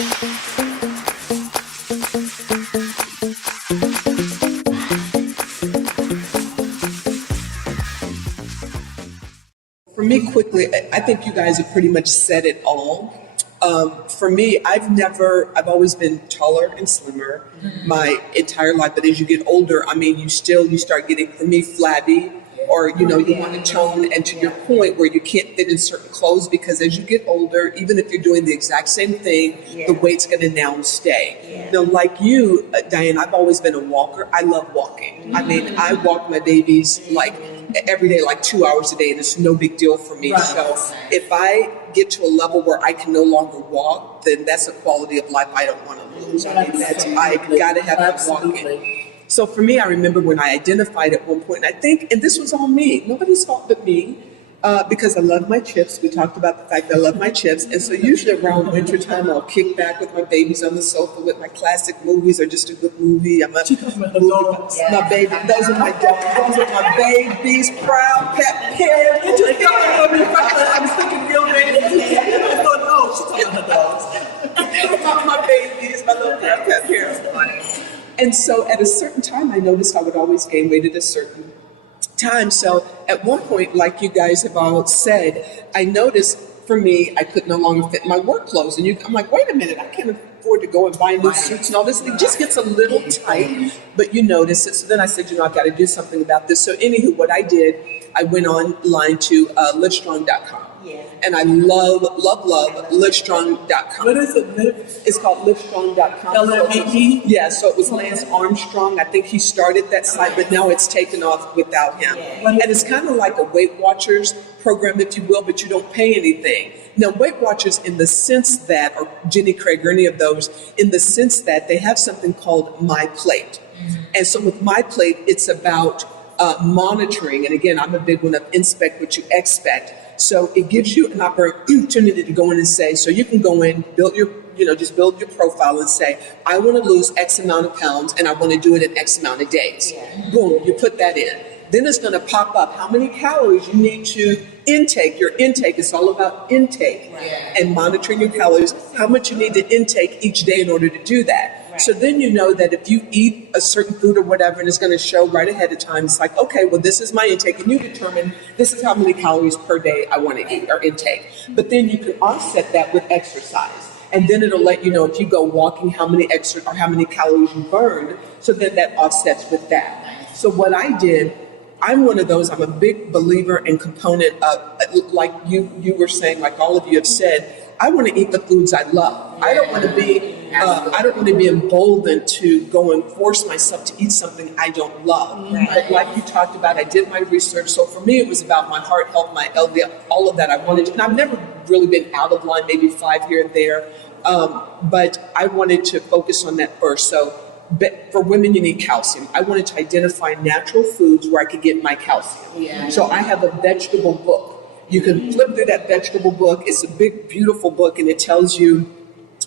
For me, quickly, I think you guys have pretty much said it all. For me, I've always been taller and slimmer my entire life. But as you get older, I mean, you start getting, for me, flabby, or, you want to tone, and to your point where you can't fit in certain clothes, because as you get older, even if you're doing the exact same thing, the weight's going to now stay. Now, like you, Diane, I've always been a walker. I love walking. I mean, I walk my babies like every day, like 2 hours a day, and it's no big deal for me. Right. So if I get to a level where I can no longer walk, then that's a quality of life I don't want to lose. I mean, I got to have that walking. So for me, I remember when I identified at one point, and I think, and this was all me, nobody's fault but me, because I love my chips. We talked about the fact that I love my chips. And so usually around wintertime, I'll kick back with my babies on the sofa with my classic movies or just a good movie. I'm a my baby. Those are my dogs. Those are my babies. Proud, pet, parent. I was thinking real babies. I thought, oh, she's talking about her dogs. I'm talking about my babies, my little proud, pet, parents. And so at a certain time, I noticed I would always gain weight at a certain time. So at one point, like you guys have all said, I noticed for me, I could no longer fit my work clothes. And I'm like, wait a minute, I can't afford to go and buy new suits and all this. It just gets a little tight, but you notice it. So then I said, I've got to do something about this. So anywho, what I did, I went online to livestrong.com. Yeah. And I love livestrong.com. What is it? It's called livestrong.com. L-M-A-T? Yeah, so it was Lance Armstrong. I think he started that site, but now it's taken off without him. Yeah. And it's kind of like a Weight Watchers program, if you will, but you don't pay anything. Now, Weight Watchers, in the sense that, or Jenny Craig or any of those, in the sense that they have something called My Plate. Mm-hmm. And so with My Plate, it's about monitoring. And again, I'm a big one of inspect what you expect. So it gives you an opportunity to go in and say, so you can go in, build your, just build your profile and say, I want to lose X amount of pounds and I want to do it in X amount of days. Yeah. Boom, you put that in. Then it's going to pop up how many calories you need to intake. Your intake is all about intake and monitoring your calories, how much you need to intake each day in order to do that. Right. So then you know that if you eat a certain food or whatever, and it's going to show right ahead of time, it's like, okay, well, this is my intake, and you determine this is how many calories per day I want to eat or intake. But then you can offset that with exercise. And then it'll let you know if you go walking, how many calories you burned. So then that offsets with that. So what I did, I'm one of those, I'm a big believer and component of, like you were saying, like all of you have said, I want to eat the foods I love. I don't want to be emboldened to go and force myself to eat something I don't love. Right. But like you talked about, I did my research. So for me, it was about my heart health, my LDL, all of that I wanted to. And I've never really been out of line, maybe 5 here and there. But I wanted to focus on that first. So for women, you need calcium. I wanted to identify natural foods where I could get my calcium. Yeah. So I have a vegetable book. You can flip through that vegetable book. It's a big, beautiful book, and it tells you,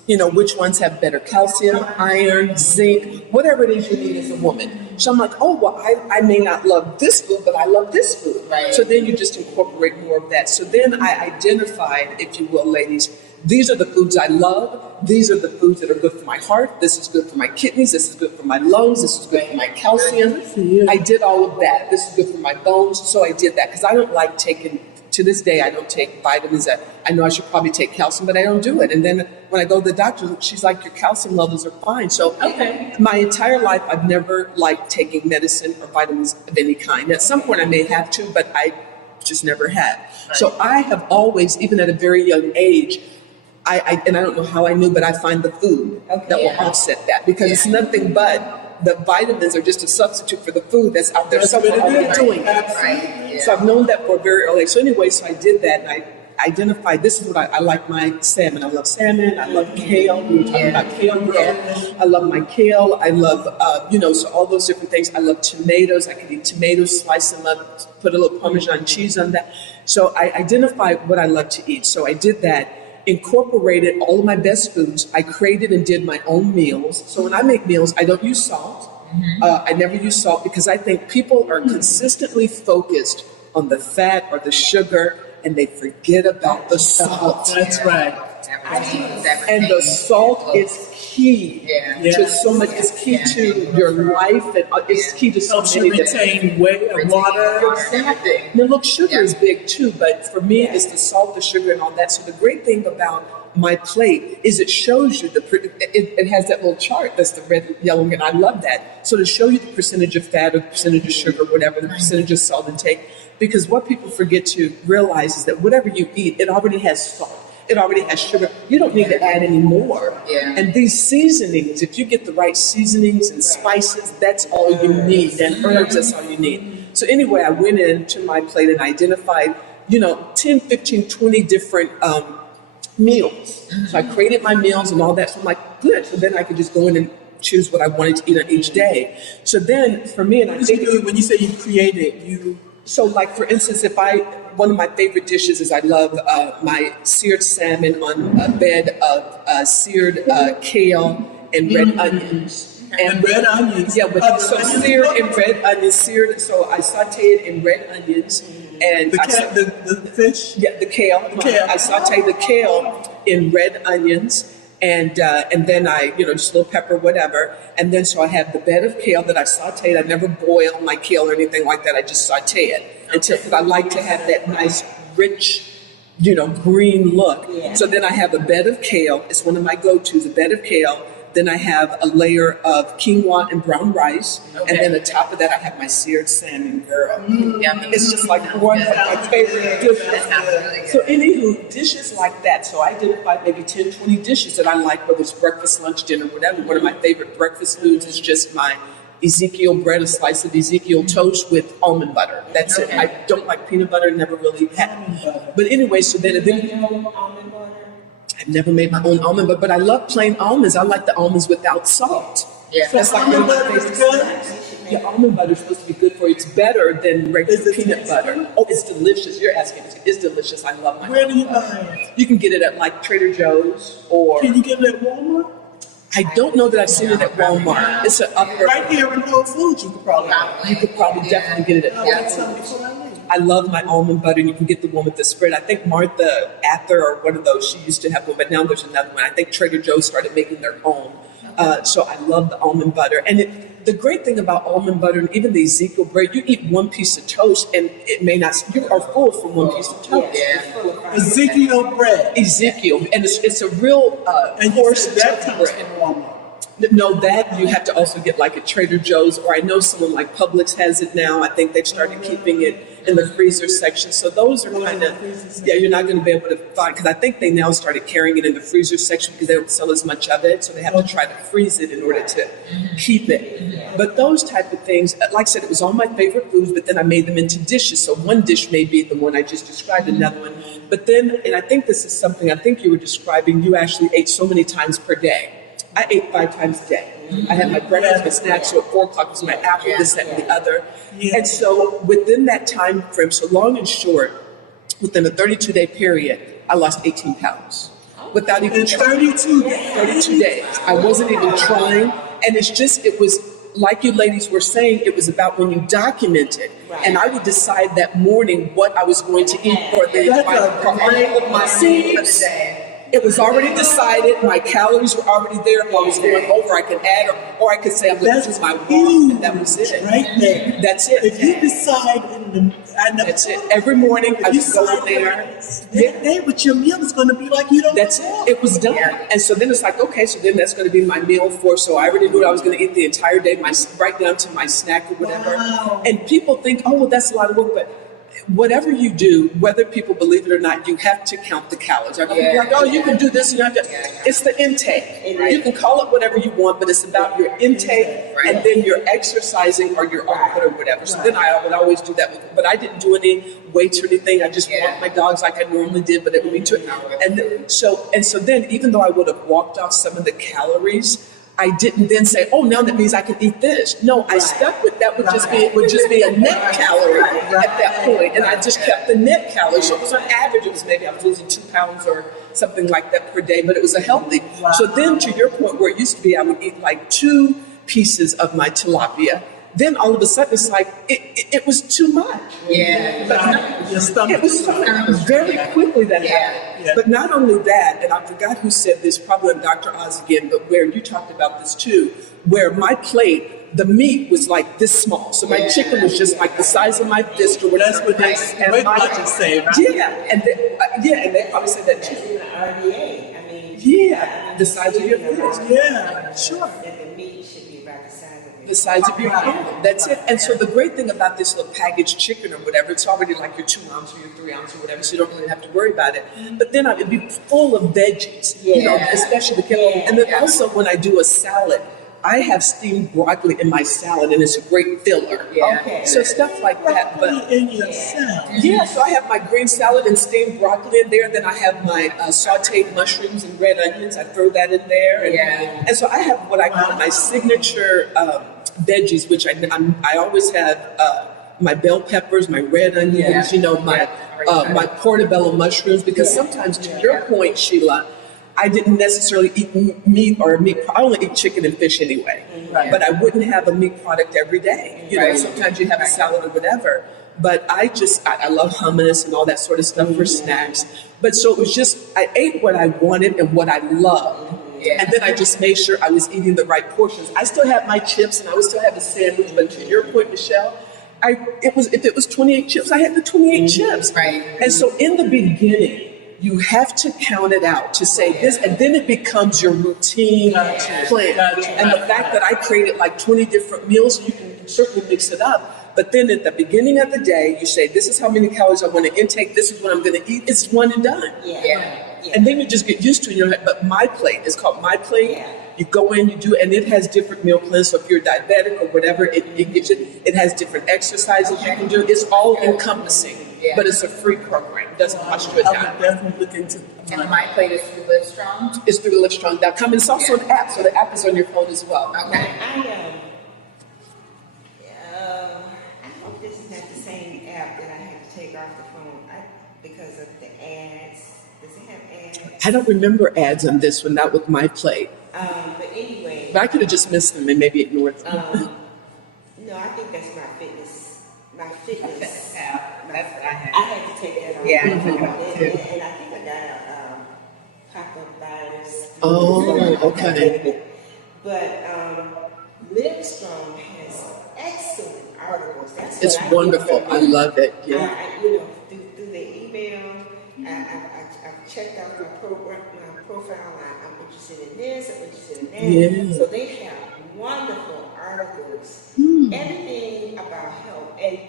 which ones have better calcium, iron, zinc, whatever it is you need as a woman. So I'm like, oh, well, I may not love this food, but I love this food. Right. So then you just incorporate more of that. So then I identified, if you will, ladies, these are the foods I love. These are the foods that are good for my heart. This is good for my kidneys. This is good for my lungs. This is good for my calcium. I did all of that. This is good for my bones. So I did that because I don't like taking, to this day, I don't take vitamins. I know I should probably take calcium, but I don't do it. And then when I go to the doctor, she's like, your calcium levels are fine. So my entire life, I've never liked taking medicine or vitamins of any kind. At some point I may have to, but I just never have. Right. So I have always, even at a very young age, and I don't know how I knew, but I find the food that will offset that, because it's nothing but the vitamins are just a substitute for the food that's out there somewhere doing it. Right. Yeah. So I've known that for very early. So anyway, so I did that, and I identified this is what I like my salmon. I love salmon. I love kale. We were talking about kale growth. I love my kale. I love, so all those different things. I love tomatoes. I could eat tomatoes, slice them up, put a little Parmesan cheese on that. So I identified what I love to eat. So I did that. Incorporated all of my best foods. I created and did my own meals. So when I make meals, I don't use salt. I never use salt because I think people are consistently focused on the fat or the sugar, and they forget about the salt. That's right. proteins, everything. And the salt is key to so much. It's key to your life, and it's key to so many retain weight and water. Exactly. Now, look, sugar is big too, but for me, it's the salt, the sugar, and all that. So the great thing about my plate is it shows you it has that little chart that's the red, yellow, and I love that. So to show you the percentage of fat or the percentage of sugar, whatever, the percentage of salt intake, because what people forget to realize is that whatever you eat, it already has salt. It already has sugar. You don't need to add any more. Yeah. And these seasonings, if you get the right seasonings and spices, that's all you need. And herbs, that's all you need. So anyway, I went into my plate and identified, 10, 15, 20 different meals. So I created my meals and all that. So I'm like, good. So then I could just go in and choose what I wanted to eat on each day. So then for me, and I think when you say you created, so like for instance, one of my favorite dishes is I love my seared salmon on a bed of seared kale and red onions. And red onions. Yeah, but seared and red onions, seared. So I sauteed it in red onions and the fish. Yeah, the kale. I sauteed the kale in red onions. And then I, just a little pepper, whatever. And then so I have the bed of kale that I sauteed. I never boil my kale or anything like that. I just saute it because I like to have that nice, rich, green look. Yeah. So then I have a bed of kale. It's one of my go-tos, a bed of kale. Then I have a layer of quinoa and brown rice. Okay. And then on top of that, I have my seared salmon, girl. Yeah, it's just like one of my favorite dishes. So anywho, dishes like that. So I identified maybe 10, 20 dishes that I like, whether it's breakfast, lunch, dinner, whatever. One of my favorite breakfast foods is just my Ezekiel bread, a slice of Ezekiel toast with almond butter. That's it. I don't like peanut butter, never really had. But anyway, so then almond butter. I've never made my own almond butter, but I love plain almonds. I like the almonds without salt. Yeah. So that's like one of my favorite snacks. Yeah, almond butter is supposed to be good for you. It's better than regular peanut butter. Oh, it's delicious. You're asking. It's delicious. I love my Where do you butter. buy it? You can get it at like Trader Joe's or... Can you get it at Walmart? I don't know that I've seen it at Walmart. It's an upper... Right here in Whole Foods, you could probably definitely get it at Whole Foods. I love my almond butter, and you can get the one with the spread. I think Martha Ather or one of those, she used to have one, but now there's another one. I think Trader Joe's started making their own. So I love the almond butter. And the great thing about almond butter and even the Ezekiel bread, you eat one piece of toast and it may not, you are full from one piece of toast. Yeah. Ezekiel bread. Ezekiel. And it's a real coarse that comes bread. in Walmart. No, that you have to also get like at Trader Joe's, or I know someone like Publix has it now. I think they've started keeping it in the freezer section. So those are kind of, you're not going to be able to find, because I think they now started carrying it in the freezer section because they don't sell as much of it. So they have to try to freeze it in order to keep it. But those type of things, like I said, it was all my favorite foods, but then I made them into dishes. So one dish may be the one I just described, another one. But then, and I think this is something I think you were describing, you actually ate so many times per day. I ate 5 times a day. I had my breakfast, my snacks, so at 4 o'clock was my apple, this, that, and the other. And so within that time frame, so long and short, within a 32-day period, I lost 18 pounds. Without even trying. 32 days? 32 days. I wasn't even trying. And it was, like you ladies were saying, it was about when you document it. And I would decide that morning what I was going to eat for all of my seeds. It was already decided. My calories were already there. If I was going over, I could add, or I could say I'm going to do my walk, and that was it. Right there. That's it. If you decide that's it. Every morning I just go in there. That day, but your meal is going to be like you don't. That's it. It was done. And so then it's like, okay, so then that's going to be my meal for. So I already knew what I was going to eat the entire day, right down to my snack or whatever. Wow. And people think, oh, well, that's a lot of work, but whatever you do, whether people believe it or not, you have to count the calories. People are like, oh, you can do this, and you have to. It's the intake. You can call it whatever you want, but it's about your intake and then your exercising or your output or whatever. So then I would always do that. But I didn't do any weights or anything. I just walked my dogs like I normally did, but it would be too. And so then, even though I would have walked off some of the calories, I didn't then say, oh, now that means I can eat this. No, I stuck with that. It would just be a net calorie at that point. And I just kept the net calorie. So it was on average, it was maybe I was losing 2 pounds or something like that per day, but it was a healthy. So then to your point where it used to be, I would eat like 2 pieces of my tilapia then all of a sudden it's like, it was too much. Yeah. But not, Your stomach. it was so very quickly that happened. Yeah. But not only that, and I forgot who said this, probably Dr. Oz again, but where you talked about this too, where my plate, the meat was like this small. So my chicken was just like the size of my fist or whatever. That's what they Weight Watchers say, right? Yeah, and they probably said that too. Even an RDA, I mean. Yeah, the size of your fist. Yeah, sure. That the meat should be about the size of it. The size of your palm. That's it. And so the great thing about this little packaged chicken or whatever, it's already like your 2 ounce or your 3 ounce or whatever, so you don't really have to worry about it. But then it'd be full of veggies, you know, especially the kale. And then also when I do a salad, I have steamed broccoli in my salad, and it's a great filler. Yeah. Okay. So stuff like that. But In your salad. yeah, so I have my green salad and steamed broccoli in there. Then I have my sauteed mushrooms and red onions. I throw that in there. And, and so I have what I call my signature veggies, which I always have my bell peppers, my red onions, you know, my portobello mushrooms. Because sometimes, to your point, Sheila, I didn't necessarily eat meat or meat. I only eat chicken and fish anyway. Right. But I wouldn't have a meat product every day. You know, sometimes you have a salad or whatever. But I love hummus and all that sort of stuff for snacks. But so it was just, I ate what I wanted and what I loved. And then I just made sure I was eating the right portions. I still have my chips and I would still have a sandwich. But to your point, Michelle, if it was 28 chips, I had the 28 chips. Right. And so in the beginning, you have to count it out to say this, and then it becomes your routine plan. And the fact that I created like 20 different meals, you can certainly mix it up. But then at the beginning of the day, you say, this is how many calories I want to intake, this is what I'm going to eat. It's one and done. And then you just get used to it. You're like, but my plate, it's called my plate. You go in, you do, and it has different meal plans. So if you're diabetic or whatever, it gives you, it has different exercises you can do. It's all encompassing, but it's a free program. It doesn't cost you a I dime. would definitely look into And my plate is through Livestrong. It's through livestrong.com. And it's also an app, so the app is on your phone as well. Okay. I hope this is not the same app that I had to take off the phone because of the ads. Does it have ads? I don't remember ads on this one, not with my plate. But anyway, But I could have just missed them and maybe ignored them. no, I think that's my fitness. My fitness. That's what I had. I had to take that off. Yeah, I and, took it off, too. and I think I got a pop-up virus. Oh, okay. But Livestrong has excellent articles. That's It's what I wonderful. get I from love it. Yeah. you know, through the email, I've checked out my profile. I'm interested in this. I'm interested in that. Yeah. So they have wonderful articles, everything about health, and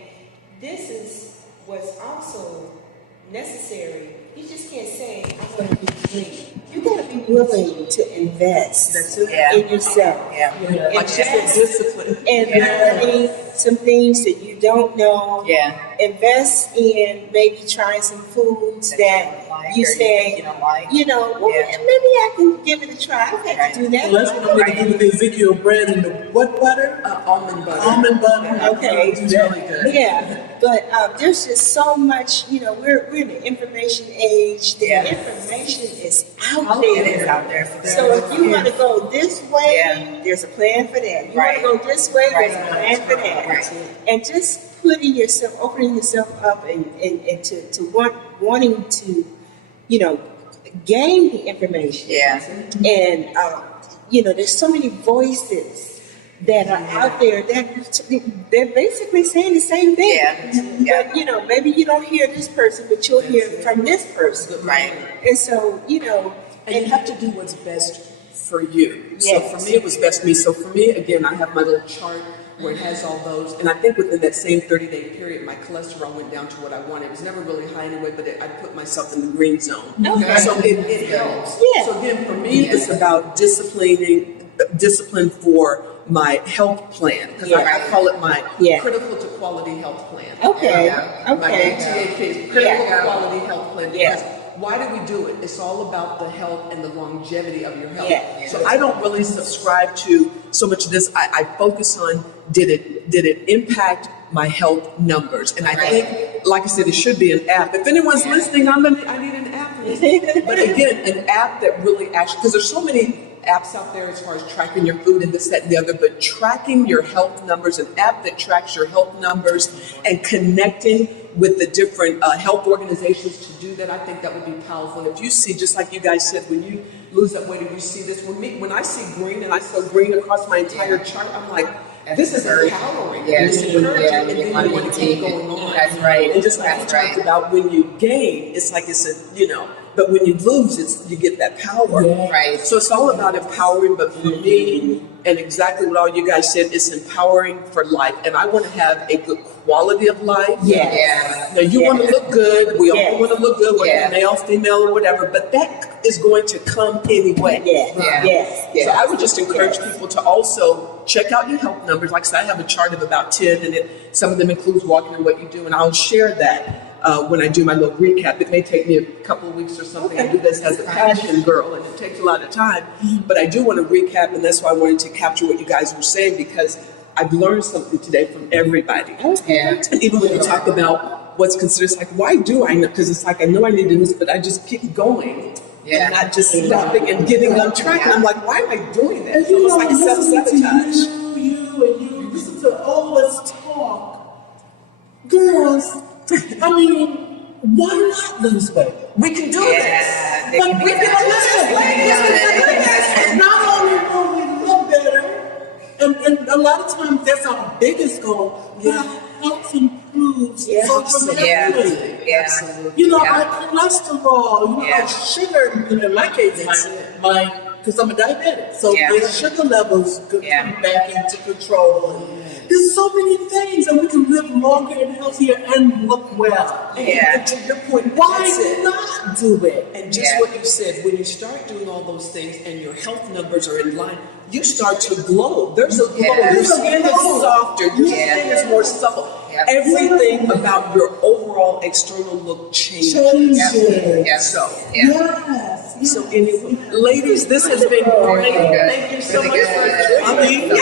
this is what's also necessary. You just can't say, "I'm going to be clean." You got to be willing to invest in yourself. Like she said, discipline. And learning some things that you don't know. Invest in maybe trying some foods that you say, you know, well, maybe I can give it a try. I have to do that. Well, that's what I'm going to do with the Ezekiel bread and the what butter? Almond butter. Almond butter. Okay. It's really good. Yeah, but there's just so much, you know, we're in the information age. The information is out there. It is out there. So if you want to go this way, there's a plan for that. You want to go this way, there's a plan for that. And just opening yourself up and wanting to, you know, gain the information. And, you know, there's so many voices that are out there that they're basically saying the same thing. But, you know, maybe you don't hear this person, but you'll hear from this person. And so, you know. And you have to do what's best for you. So for me, it was best for me. So for me, again, I have my little chart where it has all those. And I think within that same 30-day period, my cholesterol went down to what I wanted. It was never really high anyway, but I put myself in the green zone. So it helps. So again, for me, it's about discipline for my health plan. Because I call it my critical to quality health plan. My ATAP is critical to quality health plan. Because why do we do it? It's all about the health and the longevity of your health. So I don't really subscribe to so much of this. I focus on did it impact my health numbers? And I think, like I said, it should be an app. If anyone's listening, I need an app for this. But again, an app that really actually, because there's so many apps out there as far as tracking your food and this, that, and the other, but tracking your health numbers, an app that tracks your health numbers and connecting with the different health organizations to do that, I think that would be powerful. And if you see, just like you guys said, when you lose that weight and you see this, when I see green and I saw green across my entire chart, I'm like, this is empowering. Yes. It's encouraging, Yeah. and then you want to keep going on. That's right. And just like That's you talked right. about, when you gain, it's like it's a, you know, but when you lose, it's you get that power. Yeah. Right. So it's all about empowering, but for me, and exactly what all you guys said, it's empowering for life. And I want to have a good quality of life. Yeah. Now you want to look good. We Yes. all want to look good, whether Yeah. male, female, or whatever. But that is going to come anyway. Yes, Yeah. yes. So I would just encourage people to also check out your health numbers. Like I said, I have a chart of about 10, and some of them includes walking and what you do, and I'll share that when I do my little recap. It may take me a couple of weeks or something. I do this as a passion girl, and it takes a lot of time. But I do want to recap, and that's why I wanted to capture what you guys were saying, because I've learned something today from everybody. Yeah. And even when you talk about what's considered, it's like, why do I know? Because it's like, I know I need to do this, but I just keep going. Yeah. And not just stopping and getting on track. And I'm like, why am I doing that? And So you it's know, like a listening to self-sabotage. you listen to all this talk. Girls, I mean, why not lose weight? We can do Yeah, this. But we can listen. And not only will we look better, and a lot of times that's our biggest goal, but our health improves Yeah. so Yeah. dramatically. Yeah. You know, Yeah. our cholesterol, you know, Yeah. our sugar, you know, in my case, my because I'm a diabetic, so Yeah. the sugar levels could Yeah. come back into control. There's so many things, and we can live longer and healthier and look well. Yeah. And to your point, Why that's it. not do it? And just Yeah. what you said, when you start doing all those things and your health numbers are in line, you start to glow. There's a glow. Yeah. Your skin is softer. Your Yeah. skin is more supple. Yep. Everything about your overall external look changes. Changes. Yeah. So, Yeah. Yes. so anyway, ladies, this has been great. Really good. Thank you so Really much good. for joining me.